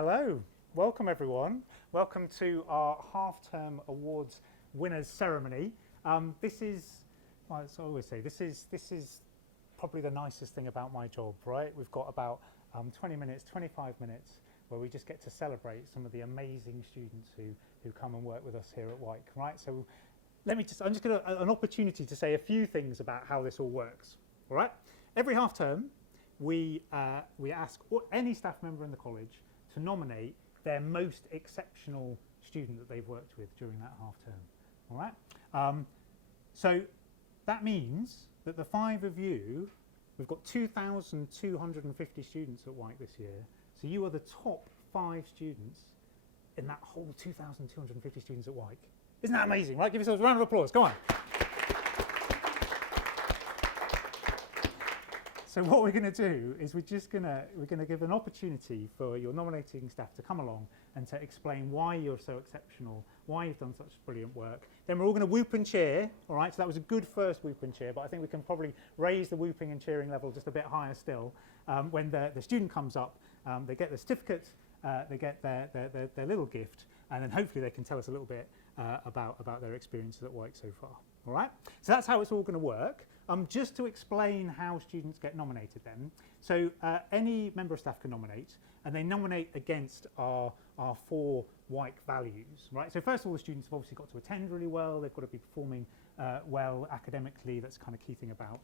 Hello, welcome everyone. Welcome to our half-term awards winners ceremony. This is, well, as I always say, this is probably the nicest thing about my job, right? We've got about 20 minutes, 25 minutes where we just get to celebrate some of the amazing students who come and work with us here at Wyke, right? So I'm just going to an opportunity to say a few things about how this all works, all right? Every half term, we ask any staff member in the college to nominate their most exceptional student that they've worked with during that half term, all right? So that means that the five of you, we've got 2,250 students at Wyke this year, so you are the top 5 students in that whole 2,250 students at Wyke. Isn't that amazing, right? Give yourselves a round of applause, come on. So what we're going to do is we're going to give an opportunity for your nominating staff to come along and to explain why you're so exceptional, why you've done such brilliant work. Then we're all going to whoop and cheer, all right? So that was a good first whoop and cheer, but I think we can probably raise the whooping and cheering level just a bit higher still. When the student comes up, they get the certificate, they get their little gift, and then hopefully they can tell us a little bit about their experiences at Wyke so far. All right? So that's how it's all going to work. Just to explain how students get nominated then. So any member of staff can nominate, and they nominate against our 4 Wyke values, right? So first of all, the students have obviously got to attend really well. They've got to be performing well academically. That's the kind of key thing about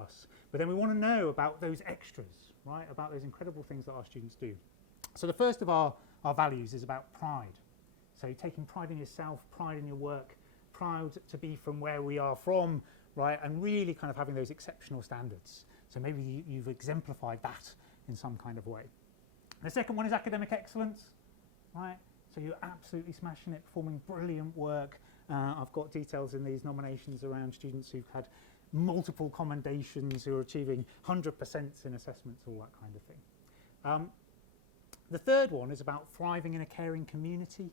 us. But then we want to know about those extras, right? About those incredible things that our students do. So the first of our values is about pride. So taking pride in yourself, pride in your work, proud to be from where we are from, right, and really kind of having those exceptional standards. So maybe you've exemplified that in some kind of way. The second one is academic excellence, right? So you're absolutely smashing it, performing brilliant work. I've got details in these nominations around students who've had multiple commendations, who are achieving 100% in assessments, all that kind of thing. The third one is about thriving in a caring community.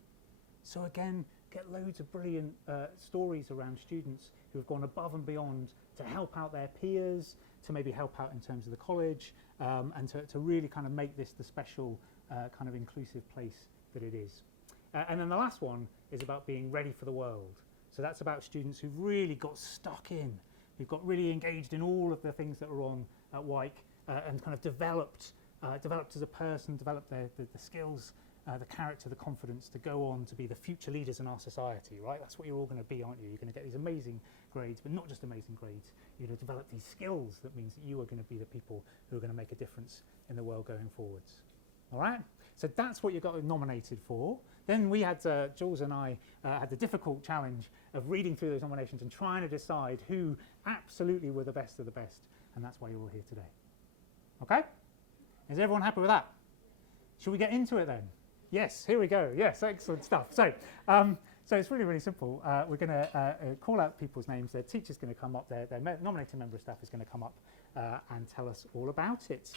So again, get loads of brilliant stories around students who have gone above and beyond to help out their peers, to maybe help out in terms of the college, and to really kind of make this the special kind of inclusive place that it is. And then the last one is about being ready for the world. So that's about students who've really got stuck in, who've got really engaged in all of the things that are on at Wyke, and kind of developed as a person, developed the skills, the character, the confidence to go on to be the future leaders in our society, right? That's what you're all going to be, aren't you? You're going to get these amazing grades, but not just amazing grades. You're going to develop these skills that means that you are going to be the people who are going to make a difference in the world going forwards. All right? So that's what you got nominated for. Then we had, Jules and I had the difficult challenge of reading through those nominations and trying to decide who absolutely were the best of the best, and that's why you're all here today. Okay? Is everyone happy with that? Should we get into it then? Yes, here we go. Yes, excellent stuff. So it's really, really simple. We're going to call out people's names. Their teacher's going to come up, their nominating member of staff is going to come up and tell us all about it.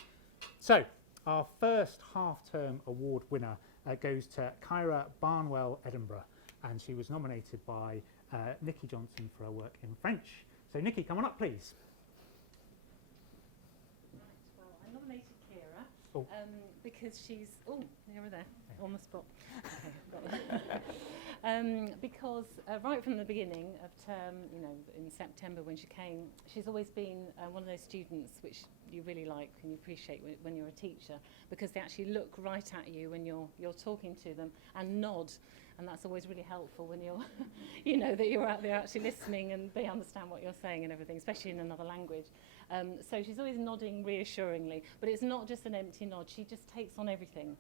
So our first half-term award winner goes to Kyra Barnwell Edinburgh, and she was nominated by Nikki Johnson for her work in French. So Nikki, come on up, please. Right, well, I nominated Kyra because she's, here or there, on the spot. Because right from the beginning of term, in September when she came, she's always been one of those students which you really like and you appreciate when you're a teacher, because they actually look right at you when you're talking to them and nod, and that's always really helpful when you're, that you're out there actually listening and they understand what you're saying and everything, especially in another language. So she's always nodding reassuringly, but it's not just an empty nod, she just takes on everything.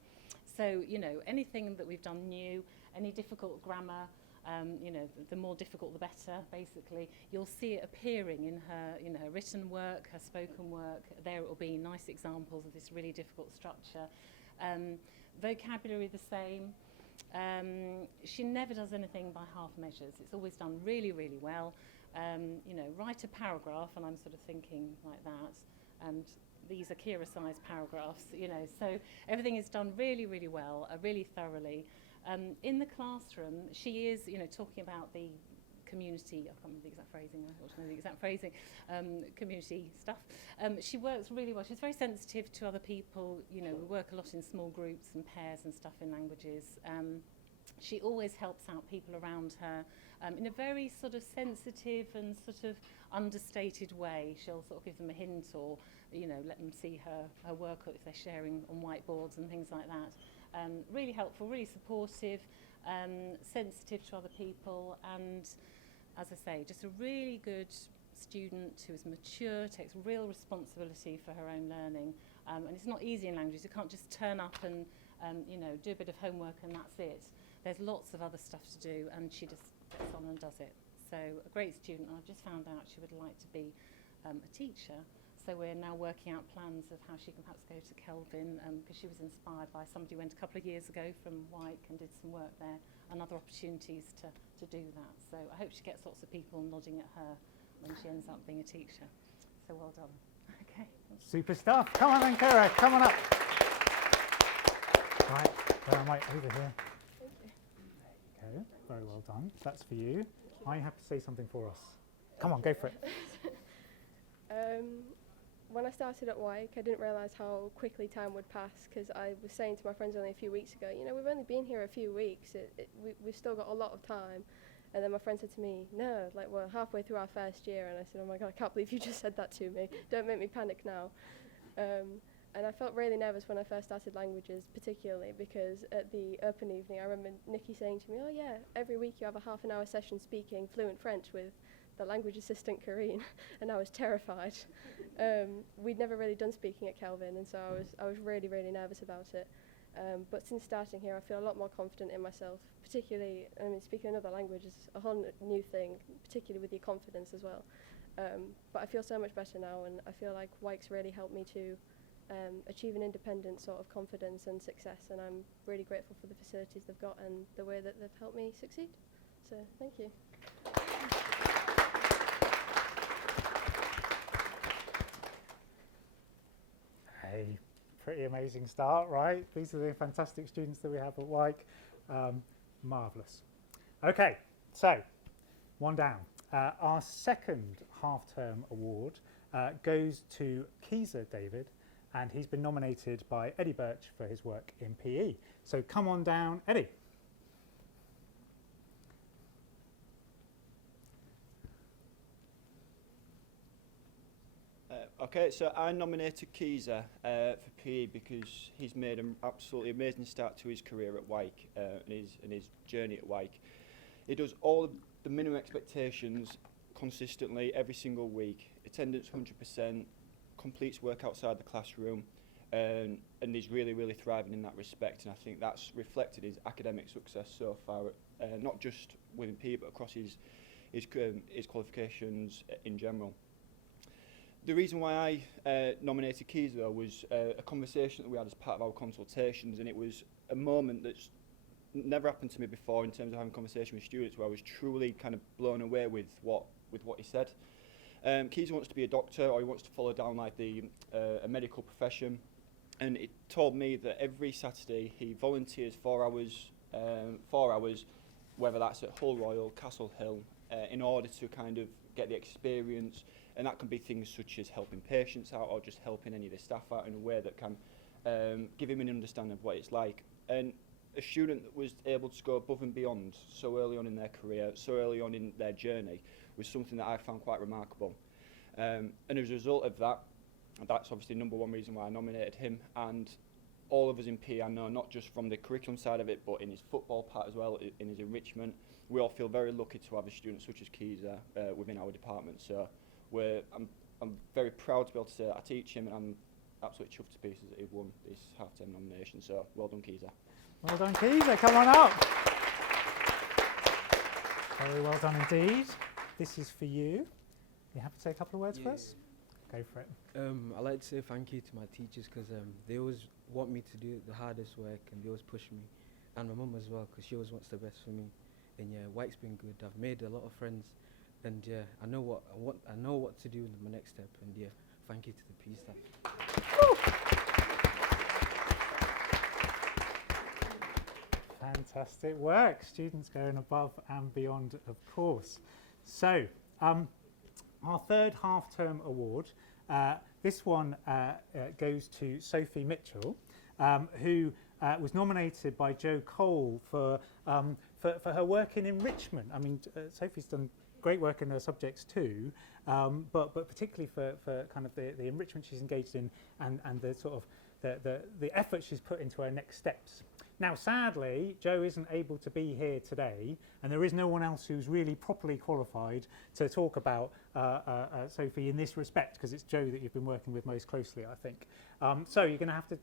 So, anything that we've done new, any difficult grammar, the more difficult the better, basically. You'll see it appearing in her, her written work, her spoken work. There it will be nice examples of this really difficult structure. Vocabulary the same. She never does anything by half measures. It's always done really, really well. Write a paragraph, and I'm sort of thinking like that, and these are Kyra-sized paragraphs, so everything is done really, really well, really thoroughly. In the classroom, she is, talking about the community, I can't remember the exact phrasing, I ought to know the exact phrasing, community stuff. She works really well. She's very sensitive to other people. You know, we work a lot in small groups and pairs and stuff in languages. She always helps out people around her in a very sort of sensitive and sort of understated way. She'll sort of give them a hint, or, you know, let them see her work if they're sharing on whiteboards and things like that. Really helpful, really supportive, sensitive to other people, and, as I say, just a really good student who's mature, takes real responsibility for her own learning. And it's not easy in languages. You can't just turn up and you know, do a bit of homework and that's it. There's lots of other stuff to do, and she just gets on and does it. So a great student, and I've just found out she would like to be a teacher. So we're now working out plans of how she can perhaps go to Kelvin, because she was inspired by somebody who went a couple of years ago from Wyke and did some work there, and other opportunities to do that. So I hope she gets lots of people nodding at her when she ends up being a teacher. So well done. Okay. Super stuff. Come on then, Kira, come on up. Right, Mike, over here. There you go. Very well done. That's for you. I have to say something for us. Come on, go for it. When I started at Wyke, I didn't realise how quickly time would pass, because I was saying to my friends only a few weeks ago, you know, we've only been here a few weeks, we've still got a lot of time. And then my friend said to me, no, like, we're halfway through our first year. And I said, oh my God, I can't believe you just said that to me. Don't make me panic now. And I felt really nervous when I first started languages, particularly because at the open evening, I remember Nikki saying to me, oh yeah, every week you have a half-an-hour session speaking fluent French with the language assistant, Karine. And I was terrified. We'd never really done speaking at Kelvin, and so I was really, really nervous about it. But since starting here, I feel a lot more confident in myself, particularly, I mean, speaking another language is a whole new thing, particularly with your confidence as well. But I feel so much better now, and I feel like Wyke's really helped me to achieve an independent sort of confidence and success, and I'm really grateful for the facilities they've got and the way that they've helped me succeed. So, thank you. Hey, pretty amazing start, right? These are the fantastic students that we have at Wyke. Marvellous. Okay, so one down. Our second half-term award goes to Keezer David, and he's been nominated by Eddie Birch for his work in PE. So come on down, Eddie. Okay, so I nominated Keezer for PE because he's made an absolutely amazing start to his career at Wyke and his journey at Wyke. He does all of the minimum expectations consistently every single week. Attendance 100%, completes work outside the classroom, and he's really, really thriving in that respect. And I think that's reflected his academic success so far, not just within PE but across his qualifications in general. The reason why I nominated Keezer was a conversation that we had as part of our consultations, and it was a moment that's never happened to me before in terms of having a conversation with students, where I was truly kind of blown away with what he said. Keezer wants to be a doctor, or he wants to follow down like a medical profession, and it told me that every Saturday he volunteers 4 hours, whether that's at Hull Royal, Castle Hill, in order to kind of get the experience. And that can be things such as helping patients out, or just helping any of the staff out in a way that can give him an understanding of what it's like. And a student that was able to go above and beyond so early on in their career, so early on in their journey, was something that I found quite remarkable. And as a result of that, that's obviously number one reason why I nominated him. And all of us in PE, I know, not just from the curriculum side of it, but in his football part as well, in his enrichment, we all feel very lucky to have a student such as Keezer within our department. So I'm very proud to be able to say that I teach him, and I'm absolutely chuffed to pieces that he won this half-term nomination. So well done, Keezer. Well done, Keezer. Come on up. Very well done indeed. This is for you. You have to say a couple of words for us? Go for it. I'd like to say thank you to my teachers, because they always want me to do the hardest work, and they always push me. And my mum as well, because she always wants the best for me. And yeah, Wyke's been good. I've made a lot of friends. And yeah, I know what to do in my next step. And yeah, thank you to the PE staff. Fantastic work. Students going above and beyond, of course. So, our third half-term award, this one goes to Sophie Mitchell, who was nominated by Joe Cole for her work in enrichment. I mean, Sophie's done great work in her subjects too, but particularly for kind of the enrichment she's engaged in and the sort of the effort she's put into her next steps. Now, sadly, Joe isn't able to be here today, and there is no one else who's really properly qualified to talk about Sophie in this respect, because it's Joe that you've been working with most closely, I think. So you're going to have to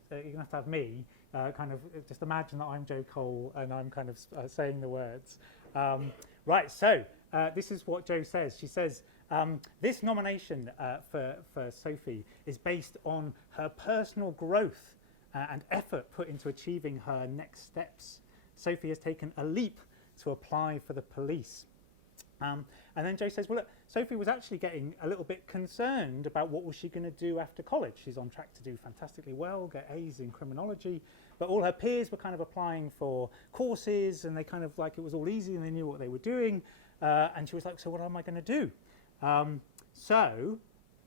have me kind of just imagine that I'm Joe Cole and I'm kind of saying the words. Right. So this is what Joe says. She says, this nomination for Sophie is based on her personal growth and effort put into achieving her next steps. Sophie has taken a leap to apply for the police. And then Joe says, well, look, Sophie was actually getting a little bit concerned about what was she going to do after college. She's on track to do fantastically well, get A's in criminology, but all her peers were kind of applying for courses and they kind of like it was all easy and they knew what they were doing. And she was like, so what am I going to do? So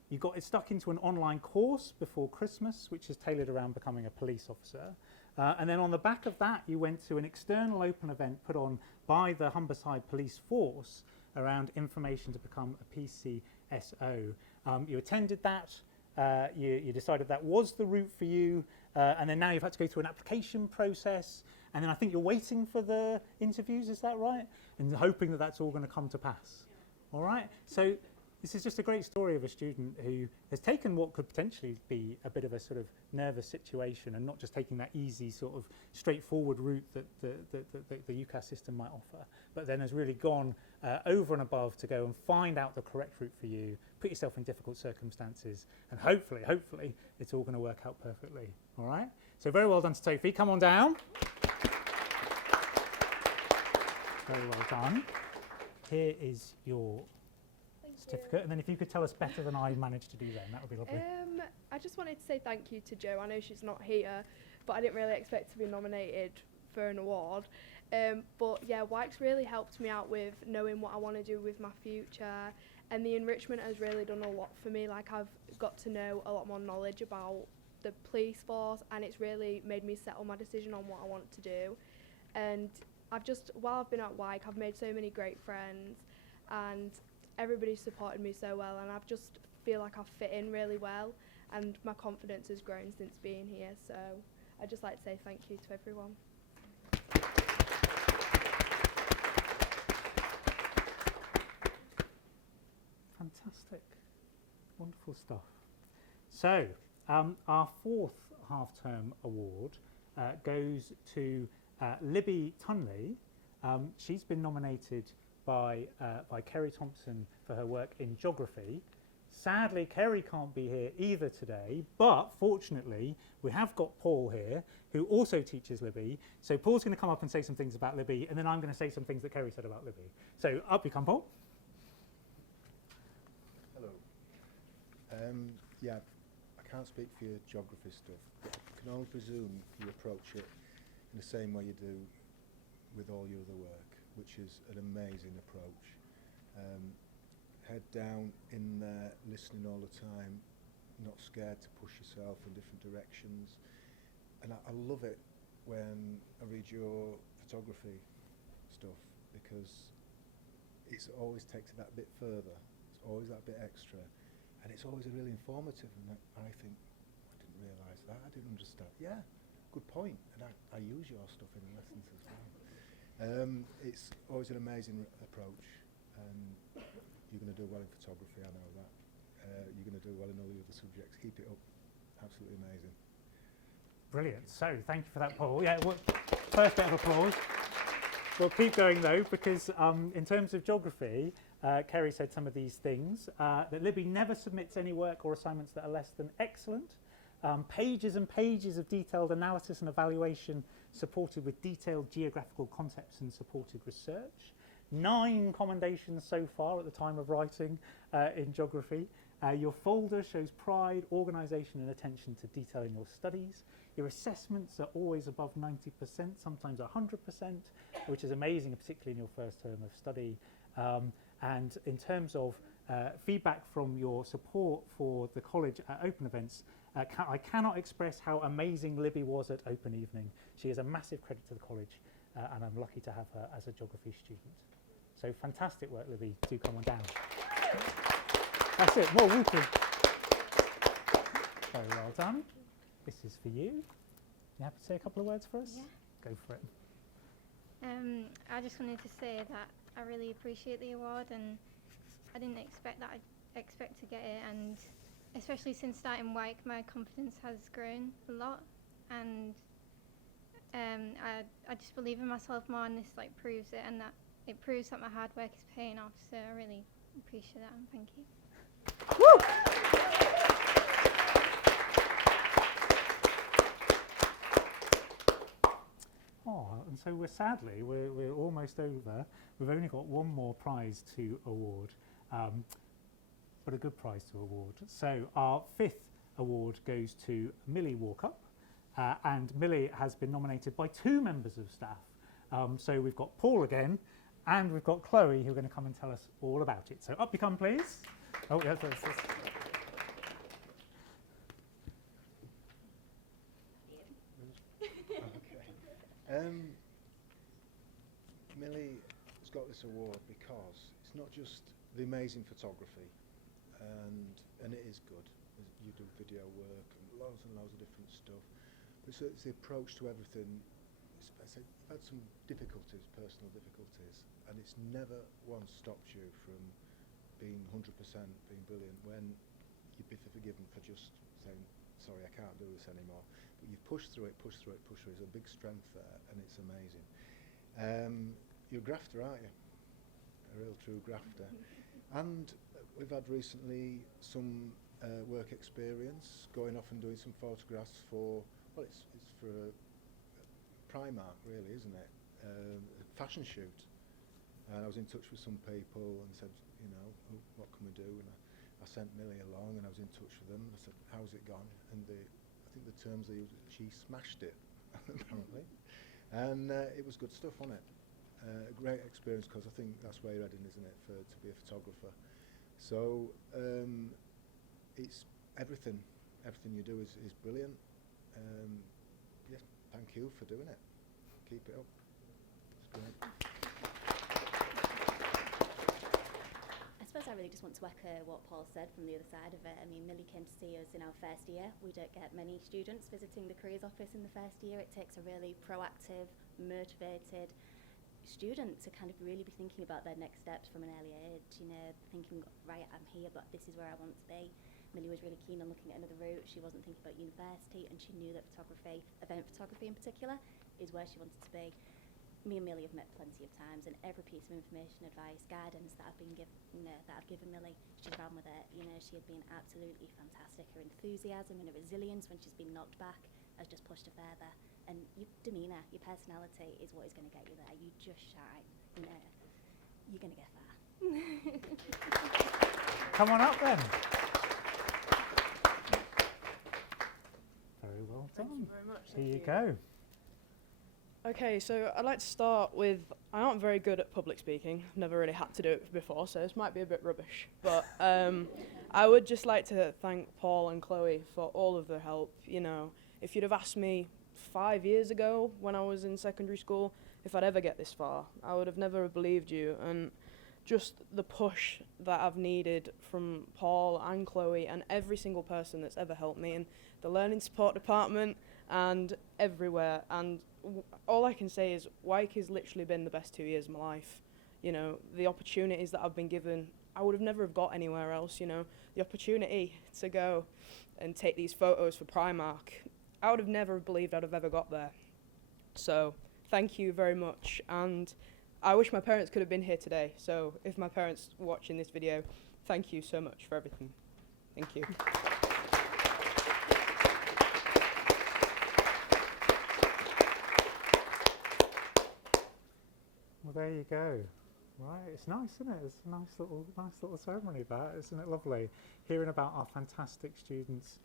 you got stuck into an online course before Christmas, which is tailored around becoming a police officer. And then on the back of that, you went to an external open event put on by the Humberside Police Force around information to become a PCSO. You attended that, you decided that was the route for you, and then now you've had to go through an application process, and then I think you're waiting for the interviews, is that right? And hoping that that's all going to come to pass. All right, so this is just a great story of a student who has taken what could potentially be a bit of a sort of nervous situation and not just taking that easy sort of straightforward route that the UCAS system might offer, but then has really gone over and above to go and find out the correct route for you, put yourself in difficult circumstances, and hopefully it's all going to work out perfectly. All right, so very well done to Sophie. Come on down. Very well done. Here is your certificate, and then if you could tell us better than I managed to do then, that would be lovely. I just wanted to say thank you to Jo. I know she's not here, but I didn't really expect to be nominated for an award. But yeah, Wyke's really helped me out with knowing what I want to do with my future, and the enrichment has really done a lot for me. Like, I've got to know a lot more knowledge about the police force, and it's really made me settle my decision on what I want to do. And while I've been at Wyke, I've made so many great friends, and everybody's supported me so well, and I've just feel like I've fit in really well, and my confidence has grown since being here. So I'd just like to say thank you to everyone. Fantastic. Wonderful stuff. So our fourth half-term award goes to Libby Tunley. She's been nominated by Kerry Thompson for her work in geography. Sadly, Kerry can't be here either today, but fortunately, we have got Paul here, who also teaches Libby. So Paul's going to come up and say some things about Libby, and then I'm going to say some things that Kerry said about Libby. So up you come, Paul. Hello. Yeah, I can't speak for your geography stuff, but I can only presume you approach it in the same way you do with all your other work, which is an amazing approach. Head down in there, listening all the time, not scared to push yourself in different directions. And I love it when I read your photography stuff, because it always takes it that bit further. It's always that bit extra. And it's always really informative. And I think, I didn't realise that, I didn't understand. Yeah, good point. And I use your stuff in lessons as well. It's always an amazing approach, and you're going to do well in photography, I know that. You're going to do well in all the other subjects. Keep it up. Absolutely amazing. Brilliant. So thank you for that, Paul. Yeah, well, first bit of applause. We'll keep going though, because in terms of geography, Kerry said some of these things. That Libby never submits any work or assignments that are less than excellent. Pages and pages of detailed analysis and evaluation supported with detailed geographical concepts and supported research. 9 commendations so far at the time of writing in geography. Your folder shows pride, organisation and attention to detail in your studies. Your assessments are always above 90%, sometimes 100%, which is amazing, particularly in your first term of study. And in terms of feedback from your support for the college at open events, I cannot express how amazing Libby was at open evening. She is a massive credit to the college, and I'm lucky to have her as a geography student. So fantastic work, Libby. Do come on down. That's it. More whooping. Very well done. This is for you. You happy to say a couple of words for us? Yeah. Go for it. I just wanted to say that I really appreciate the award, and I didn't expect that I'd expect to get it, and especially since starting Wyke, my confidence has grown a lot, and I just believe in myself more, and this like proves it, and that it proves that my hard work is paying off. So I really appreciate that, and thank you. Woo! Oh, and so we're almost over. We've only got one more prize to award, but a good prize to award. So our 5th award goes to Millie Walkup, and Millie has been nominated by 2 members of staff. So we've got Paul again, and we've got Chloe, who are going to come and tell us all about it. So up you come, please. Oh, yes, yes, yes. Millie has got this award because it's not just the amazing photography, and it is good. You do video work and loads of different stuff, but it's the approach to everything. You've had some difficulties, personal difficulties, and it's never once stopped you from being 100%, being brilliant, when you'd be forgiven for just saying, sorry, I can't do this anymore. But you've pushed through it. There's a big strength there, and it's amazing. You're a grafter, aren't you? A real true grafter. And we've had recently some work experience, going off and doing some photographs for, well, it's for a Primark, really, isn't it? A fashion shoot. And I was in touch with some people and said, you know, what can we do? And I sent Millie along, and I was in touch with them. I said, how's it gone? And I think the terms they used, she smashed it, apparently. And it was good stuff, wasn't it? A great experience, because I think that's where you're heading, isn't it, to be a photographer. So it's everything you do is brilliant. Yeah, thank you for doing it. Keep it up. It's great. I suppose I really just want to echo what Paul said from the other side of it. I mean, Millie came to see us in our first year. We don't get many students visiting the careers office in the first year. It takes a really proactive, motivated student to kind of really be thinking about their next steps from an early age, you know, thinking, right, I'm here, but this is where I want to be. Millie was really keen on looking at another route. She wasn't thinking about university, and she knew that photography, event photography in particular, is where she wanted to be. Me and Millie have met plenty of times, and every piece of information, advice, guidance that I've given Millie, she's run with it. You know, she had been absolutely fantastic. Her enthusiasm and her resilience when she's been knocked back has just pushed her further. And your demeanour, your personality is what is going to get you there. You just shine. You know, you're going to get there. Come on up then. Very well done. Thank you very much. Here you go. Okay, so I'd like to start with, I'm not very good at public speaking. I've never really had to do it before, so this might be a bit rubbish. But I would just like to thank Paul and Chloe for all of their help. You know, if you'd have asked me 5 years ago when I was in secondary school if I'd ever get this far, I would have never believed you. And just the push that I've needed from Paul and Chloe and every single person that's ever helped me in the learning support department and everywhere. And all I can say is Wyke has literally been the best 2 years of my life. You know, the opportunities that I've been given, I would have never have got anywhere else, you know. The opportunity to go and take these photos for Primark, I would have never believed I'd have ever got there. So thank you very much, and I wish my parents could have been here today. So if my parents are watching this video, thank you so much for everything. Thank you. Well, there you go. Right, it's nice, isn't it? It's a nice little ceremony, that, isn't it lovely? Hearing about our fantastic students,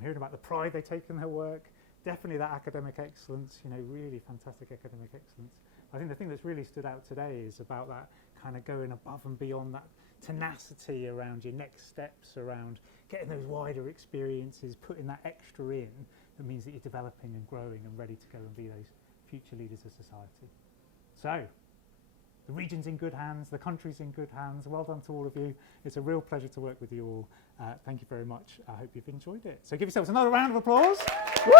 hearing about the pride they take in their work, definitely that academic excellence, you know, really fantastic academic excellence. I think the thing that's really stood out today is about that kind of going above and beyond, that tenacity around your next steps, around getting those wider experiences, putting that extra in, that means that you're developing and growing and ready to go and be those future leaders of society. So, the region's in good hands, the country's in good hands. Well done to all of you. It's a real pleasure to work with you all. Thank you very much. I hope you've enjoyed it. So give yourselves another round of applause. Woo!